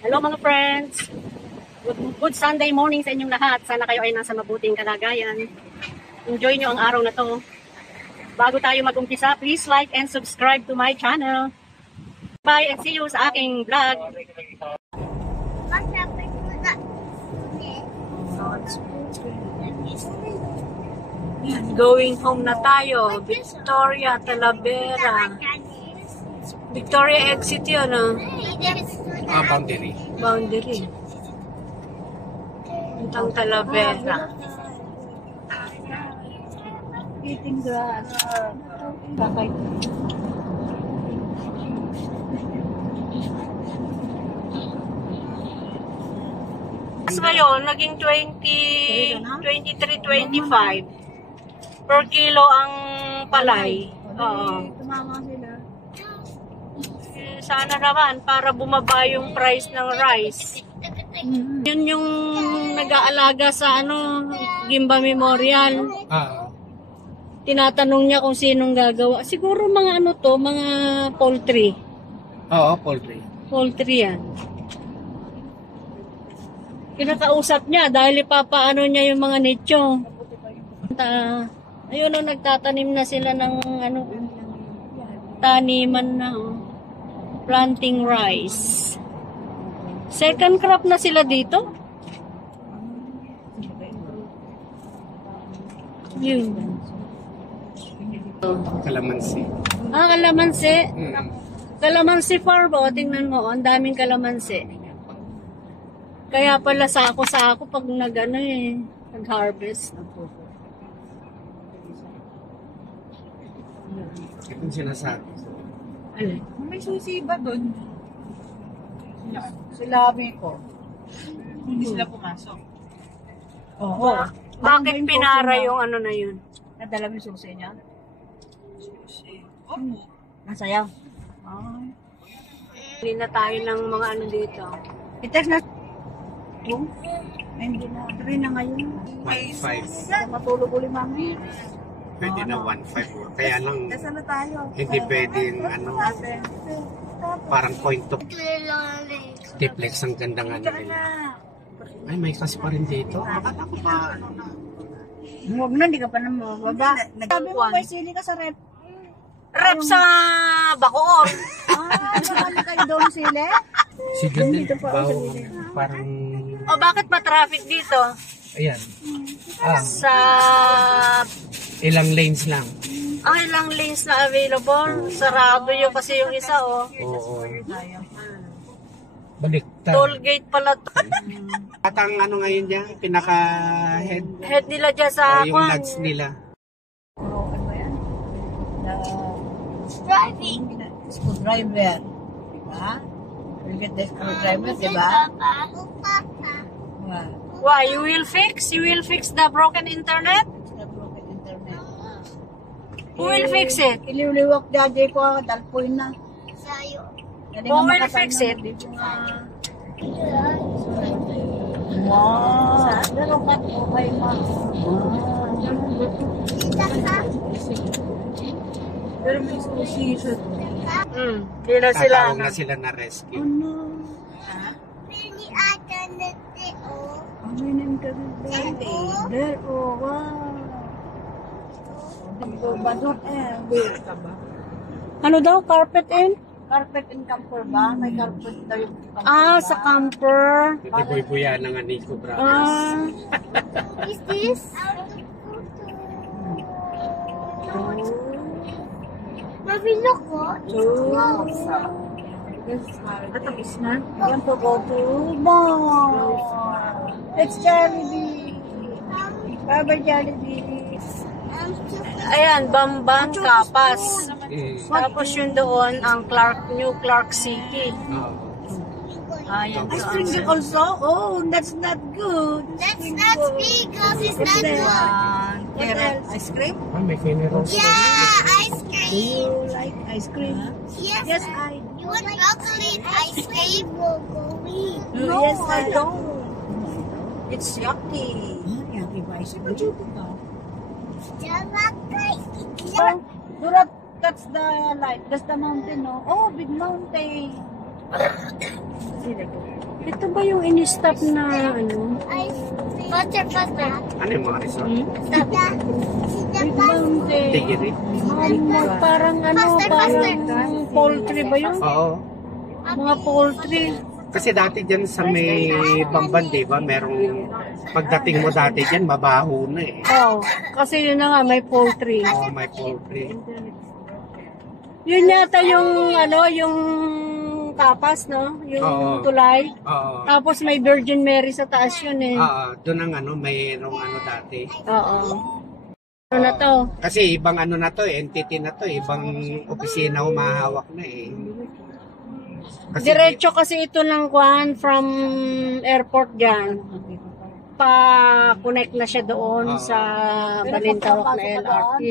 Hello mga friends! Good Sunday morning sa inyong lahat. Sana kayo ay nasa mabuting kalagayan. Enjoy nyo ang araw na to. Bago tayo mag-umpisa, please like and subscribe to my channel. Bye and see you sa aking vlog. Going home na tayo. Victoria, Talavera. Victoria exit yun, ah. Boundary. Boundary. Itang Talavera. Eating grass. Bakay. Ngayon, naging 23-25 per kilo ang palay. Oo. Tumama sila. Sana naman para bumaba yung price ng rice. Yun yung nag-aalaga sa Gimba Memorial. Tinatanong niya kung sinong gagawa. Siguro mga mga poultry. Oo, poultry. Poultry yan. Kinakausap niya dahil ipapaano niya yung mga nicho. Ayun nagtatanim na sila ng taniman na planting rice. Second crop na sila dito. Yun. Kalamansi. Kalamansi. Kalamansi farm ba? Tingnan mo, ang daming kalamansi. Kaya pala sako-sako pag nag-harvest. Itong sinasabi. May susi ba doon? Silabi ko. Hindi sila pumasok. Oo. Bakit pinara yung na yun? Nadala mo yung susi niya? Susi? Opo. Nasayaw. Hindi na tayo ng mga dito. I-text na. Hindi na. 3 na ngayon. 1.5. Matulog ulit mami. Pwede na 1.5. Kaya lang, Nasaan na tayo? hindi pwedeng parang point of duplex. Ang ganda nga nila. Ay, may kasi pa rin dito. Akala ko ba, Huwag na, hindi ka pa naman mababa. Sabi mo, may sili ka sa rep. Rep sa Bacoor. Ano kayo doon sili? si Judel, parang, O bakit ba traffic dito? ayan. Sa Ilang lanes lang. ang ilang lanes na available. Sarado yung kasi yung isa, Oo. Baliktad. Toll gate pala to. At ang ngayon dyan, pinaka-head. Head nila dyan sa Yung lads nila. Driving. Screwdriver. Diba? You get the screwdriver, diba? Why? You will fix the broken internet? The broken internet. Who will fix it? Iliwliwak daddy ko, dalpoy na. Who will fix it? Wow. Pero kat okay ma. Pero may susi. Hindi na sila. Tatawag na sila na rescue. Ano daw? Carpet in? Carpet and camper ba? May carpet daw yung camper Sa camper. Natiboy-buya na nga Nico Brothers. Is this? Mami, look what? Tapos na? Want to go to mall. It's Jollibee. Baba Jollibee. Ayan, Bamban, Kapas. Tapos yun doon, ang New Clark City. Ayan Ice doon. cream also? Oh, that's not good. That's not because it's not good. Ice cream? May Feneros. Yeah, ice Do cream. you like ice cream? Yes, Yes, I you want chocolate ice cream? do. No, Yes, I don't. It's yucky. Yucky ba? Ice cream ba? Do not touch the light. That's the mountain, no? Oh, big mountain. See that? Ito ba yung in-stop na ano? Faster, faster. Ano yung mga resort? Stop. Tigiri? Parang ano, parang poultry ba yun? Oo. Mga poultry. Kasi dati dyan sa may Bamban, di ba? Merong, pagdating mo dati dyan, mabaho na eh. Oo, kasi yun na nga, may poultry. Oo, may poultry. Yun yata yung ano, yung kapas, no? Yung Oo. tulay. Oo. Tapos may Virgin Mary sa taas yun eh. Doon ang ano, mayroong ano dati. Oo. Ano na to? Kasi ibang ano na to, entity na to, ibang opisina humahawak na eh. Kasi Diretso kasi ito ng Kwan from airport dyan. Pa-connect na siya doon Oo. sa Balintawak na LRT.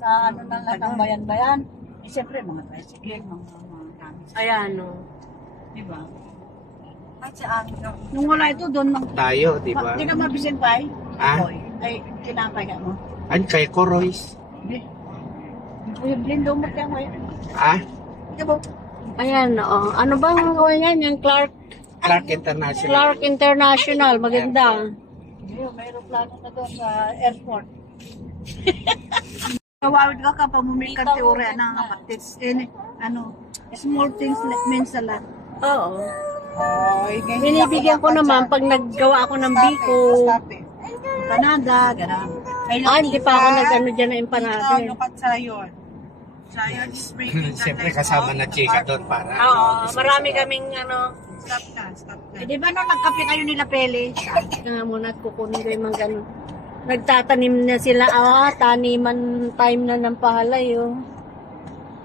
Sa ano na lang ng bayan-bayan. Eh, siyempre, mga tricycle, mga gamit. Ayan, no. Diba? Ay, saan? Nung wala ito, doon mang... tayo, di ba? Hindi ka mabisin pa eh. Ah? Ay, kinapay ka mo. An kay Corois. Hindi. Uy, blindo mo kaya mo yan. Ah? Diba? Ayan, oo. Ano bang yan? Yung Clark Clark International. International. Maganda. Hindi, may aeroplano na doon sa airport. Nawawid ka kapag bumili ka teorya ng kapatid. Ano, small things means a lot. Oo. Binibigyan ko naman pag naggawa ako ng biko. Canada, gano'n. Hindi pa ako nag-ano dyan na empanada. Look at Sayon. Sayon is breaking. Siyempre kasama na chika doon para. Oo, marami kaming ano. Stop ka, stop ka. Di ba nung nagkape kayo nila Pele? Nga muna at kukunin ko yung mga ganun. Nagtatanim na sila. Taniman time na ng palay. Oh.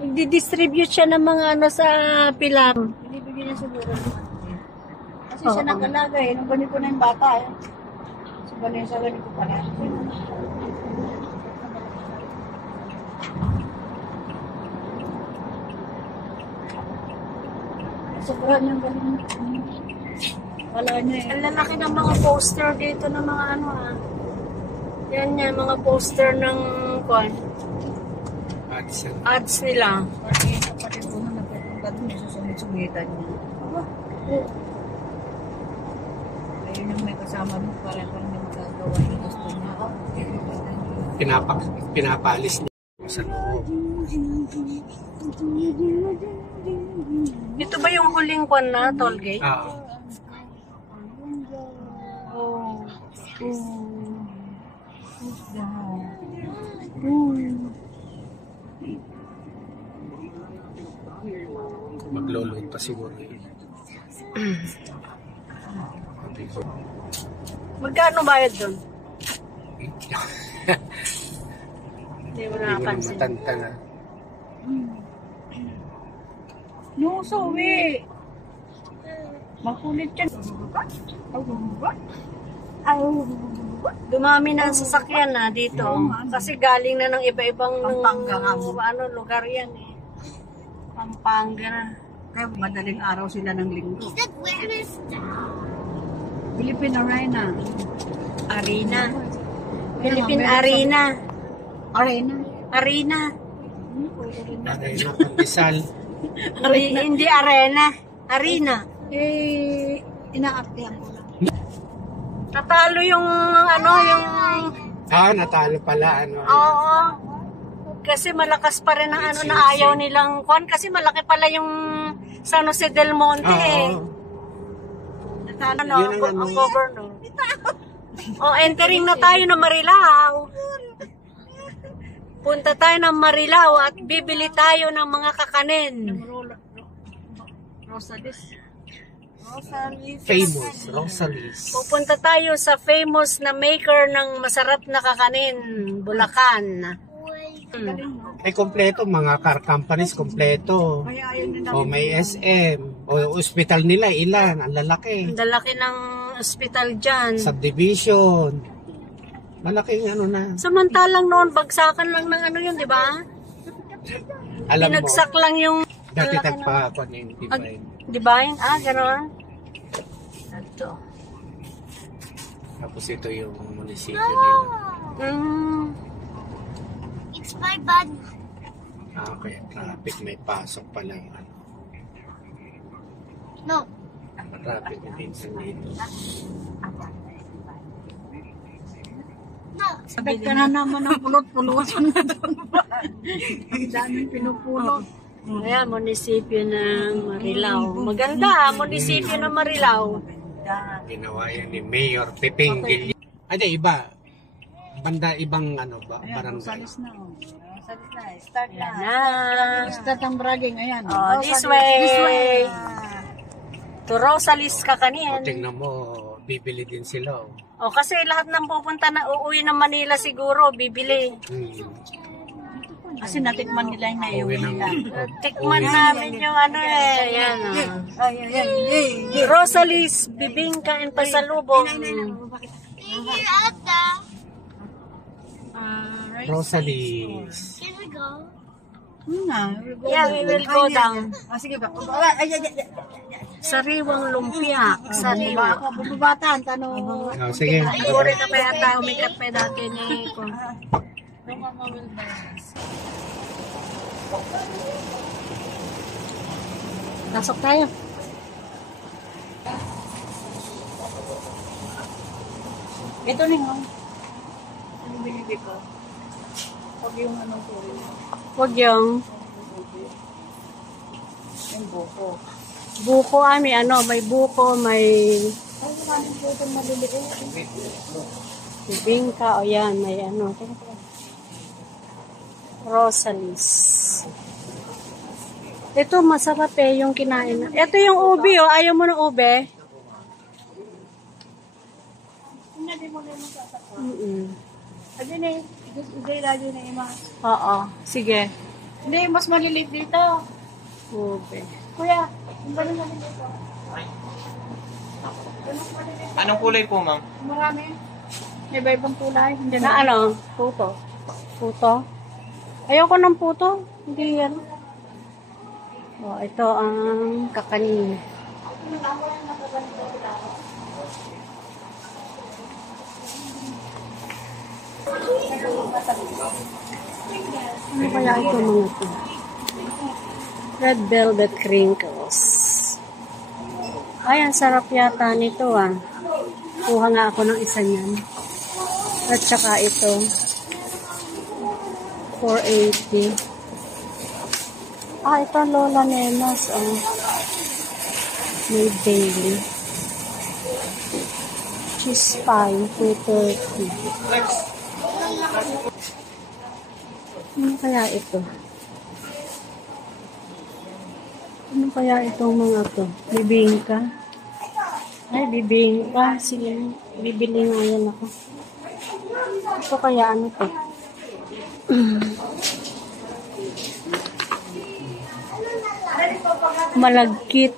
Nagdi-distribute siya ng mga ano sa pilam. Binibigyan niya siguro. Kasi siya nag-alaga eh. Nung ganito na yung bata eh. So, Vanessa, ganito pala. Sobrang niyang galing. Wala niya eh. Ang lalaki ng mga poster dito ng mga ano Yan yan, mga poster ng ads nila. Pati kapatid ko na nagpupunta doon, susunod-sumitan niya. Ayun yung may kasama mo para kung may magagawa yung gusto niya. Pinapalis niya sa loob. Ito ba yung huling kwan na toll gate? Magloload pa siguro yun. Magkano bayad doon? Hindi mo Hindi ko na nakapansin. matanta na. No, sorry. Makulit yan. Dumami na ang sasakyan na dito. Kasi galing na ng iba-ibang Pampanga nga mo. lugar yan eh. Pampanga na. Kaya madaling araw sila ng linggo. That where is Philippine Arena. Arena. Philippine Arena. Arena. Arena. Arena Pandesal. Hindi arena. Arena. Eh, inaartihan ko lang. Natalo yung ano, yung... Natalo pala. Ano, Oo. Kasi malakas pa rin ang ano na ayaw nilang kwan. Kasi malaki pala yung San Jose del Monte eh. Ano, Yun ang ano. governor. Entering na tayo ng Marilao. Punta tayo ng Marilao at bibili tayo ng mga kakanin. Rosalis. Famous. Rosalis. Pupunta tayo sa famous na maker ng masarap na kakanin, Bulacan. Kompleto. Mga car companies, kompleto. Kaya ayaw nila. O may SM. O hospital nila, ilan? Ang lalaki. Ang lalaki ng ospital dyan. Subdivision. Malaking ano na. Samantalang noon, bagsakan lang ng ano yun, di ba? Alam mo, Binagsak lang yung... dati tagpa ako yung divine. Divine? Gano'n. Ito. Tapos ito yung munisipyo nila. It's my bad. Okay, traffic may pasok pa lang. No. Traffic na pinsan dito. Sabit ka na naman ng pulot-pulutan na doon ba? Ang daming pinupulot. Ayan, munisipyo ng Marilao. Maganda, munisipyo ng Marilao. Ginawa yan ni Mayor Pepeng Gillian. Ay, di, iba. Banda, ibang ano ba, Ayan, barangay. salis na. Salis na. Start na. Ayan. Start ang bragging. Ayan. Oh, this salis. way. This way. To Rosalis O, Kakanin. tingnan mo, bibili din sila. Oh. O, kasi lahat ng pupunta na uuwi ng Manila siguro, bibili. Kasi natikman nila yung Uwi naiuwi ng... nila. Tikman namin yung ano eh. Ayan. Ay, ay, ay, ay. Rosalis, bibingka and pasalubong. Here at the. Rosalis. Can we go? Yeah, we will go down. Sige ba? Ay, ay, ay, ay. Sariwang lumpia. Sariwa. Bububatan, tanong. Oh, sige. Siguro na kaya tao may kape dati ni ko. Pasok tayo. Ito rin, no? Ano binili ko? Pag yung ano ko. Huwag yung Yung buko. buko may ano, may buko, may Ay, maraming po itong maliliit. bibingka, o yan, may ano. Rosalis. Ito, masarap eh, yung kinain na. Ito yung ube, oh. Ayaw mo ng ube? Hindi mo na yung masasakot. Mm-mm. Hindi lagi na ima. Oo, sige. Hindi, mas maliliit dito. Ube. Kuya, yung ganun maliliit dito. Anong kulay po, ma'am? Marami. May iba-ibang kulay. Hindi Na ano? Puto. Puto? Ayoko ng puto. Hindi yan. Oh, ito ang kakanin. Ano kaya ito mga ito? Red velvet crinkles. Ay, ang sarap yata nito ah. Kuha nga ako ng isa niyan. At saka ito. 480. Ah, ito Lola Nenas. Oh. May daily. Cheese pie, 230. Ano kaya ito? Ano kaya itong mga to? Bibingka? Ay, bibingka. Sige, bibili nga yan ako. Ito kaya ano to? Malagkit.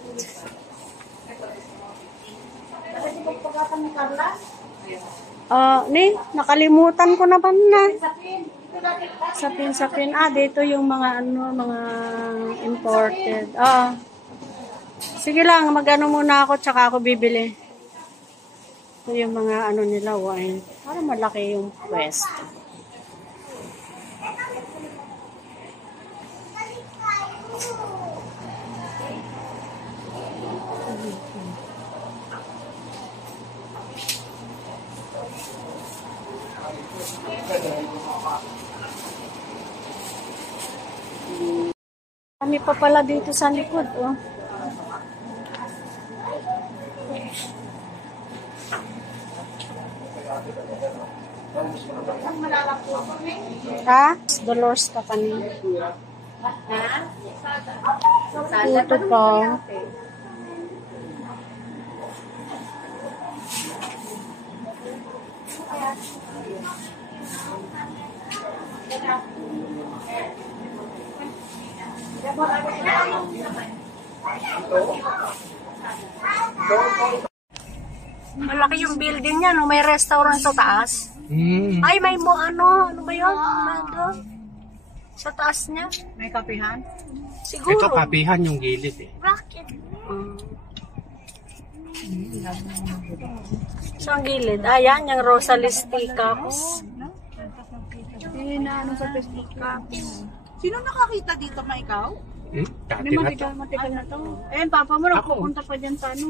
Nakalimutan ko na ba na? Sapin. Ah, dito yung mga ano, mga imported. Sige lang, mag-ano muna ako, tsaka ako bibili. Ito yung mga ano nila, wine. Para malaki yung pwesto. Kami pa pala dito sa likod, oh. Ha? Dolores pa kami. Ito pa. Malaki yung building niya, no? May restaurant sa taas. Ay, may mo ano ba yun? Mando? Sa taas niya? May kapihan? Siguro. Ito, kapihan yung gilid eh. Rocket. Sa gilid. Ayan, yung Rosalis Teacups. Na ano sa Facebook ka? Sino nakakita dito, ma ikaw? Dati Hindi na to. matigal na to. Eh, papa mo na Ako. pupunta pa dyan sa ano,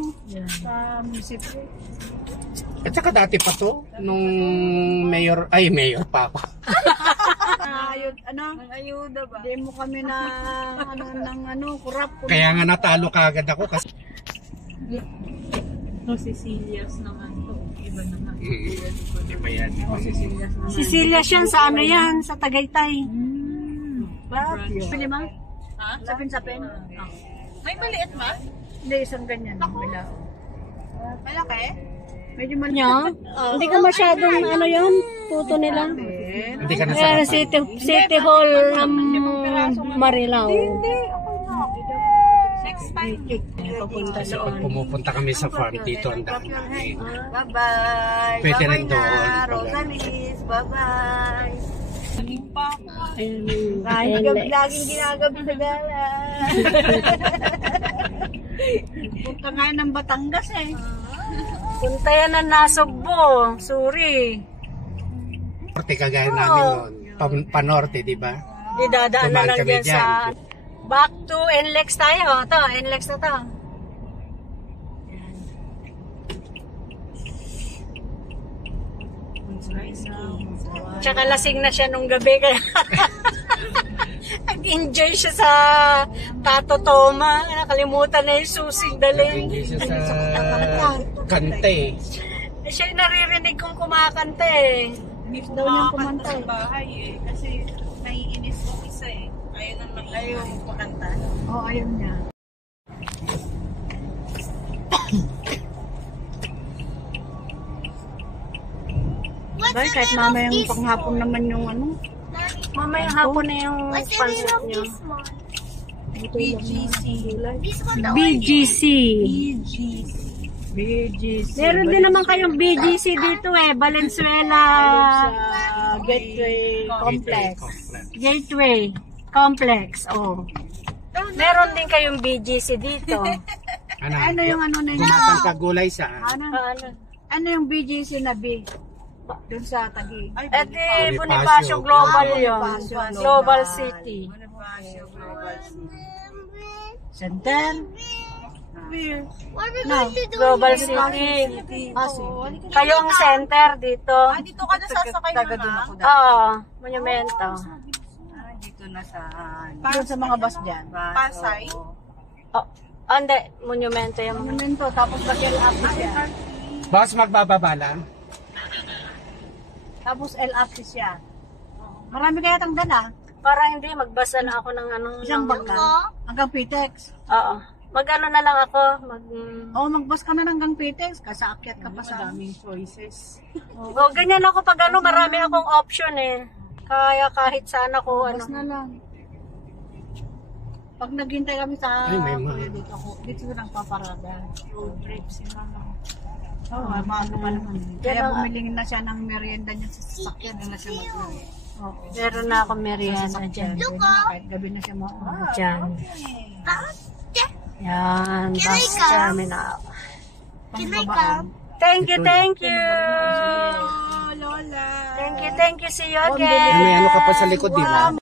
sa munisipyo. At saka dati pa to, nung mayor pa ako. Ayuda ba? Hindi mo kami na, kurap. Kaya nga natalo kaagad ako kasi No, Cecilia's naman to. Iba naman. iba yan. Cecilia's naman. Sicilias yan, sa ano yan, sa Tagaytay. Pili ma? Ha? Sapin-sapin? May maliit ma? Hindi, isang ganyan. Bilao. Malaki? Medyo maliit. Nyo? Hindi ka masyadong ano yun, puto nila. Hindi ka Eh, nasarapan. City Hall ng Marilao. Papunta doon. Pumupunta kami sa farm dito, ang daan namin. Bye-bye. Pwede Bye-bye rin doon. na, Rosalis. Bye-bye. Ayun. Laging ginagabi sa gala. Punta nga ng Batangas eh. Punta yan ng Nasugbo. Suri. Norte kagaya namin noon. Panorte, di ba? Idadaan na Dumaan lang kami dyan dyan. sa... Back to NLEX tayo. Ito, NLEX na to. Tsaka lasing na siya nung gabi kaya nag-enjoy siya sa Tato Toma. Nakalimutan na yung susing dalhin. Hindi siya sa kante. Eh, siya yung naririnig kong kumakanta eh. Miss daw niyang kumanta Sa eh. bahay eh. Kasi naiinis yung isa eh. Ayaw nang ayaw kumanta. Oo, ayaw niya. Bay, kahit mamayang panghapon naman yung ano. Mamayang hapon na yung What's the pansit name of niyo. this one? BGC. This one, the BGC. BGC. Meron din naman kayong BGC dito eh. Valenzuela Gateway Complex. Gateway Complex. Oh. Meron din kayong BGC dito. Ano yung ano na yun? Gumatang kagulay sa Ano? Ano? Ano yung BGC na B? Doon sa Taguig. Eh di Bonifacio Global yun. Bonifacio Global City. Bonifacio Global City. Center? What are we No. going to do? Global here? City. City. Kayo ang center dito. Dito ka na sasakay Taga mo doon na? ako dati. Oo. Monumento. Dito na sa... Doon sa mga bus dyan. Pasay? Oh, hindi. Monumento yung Monumento, tapos L office yan. Boss, magbababa lang. Tapos L office yan. Marami kaya tang dala. Parang hindi. Magbasa na ako ng ano. Isang ng- bag lang. Hanggang Pitex. Oo. Mag-ano na lang ako. Oo, magbus ka na hanggang Pitex. Kasi aakyat ka pa sa amin. choices. O, ganyan ako pag ano. Marami akong option eh. Kaya kahit saan ako ano. Bus na lang. Pag naghintay kami sa Ay, may mga- kuya dito ko nang paparada. Road trip si mama. Oo, maaga pa naman. Kaya bumili na siya ng merienda niya sa sasakyan na siya mag-uwi. Oo. Meron na akong merienda dyan. Kahit gabi na siya mauwi. Dyan. Yan. Bus terminal. Can I come? Thank you, thank you. Oh, Lola. Thank you. See you May again. ano ka pa sa likod, di ba?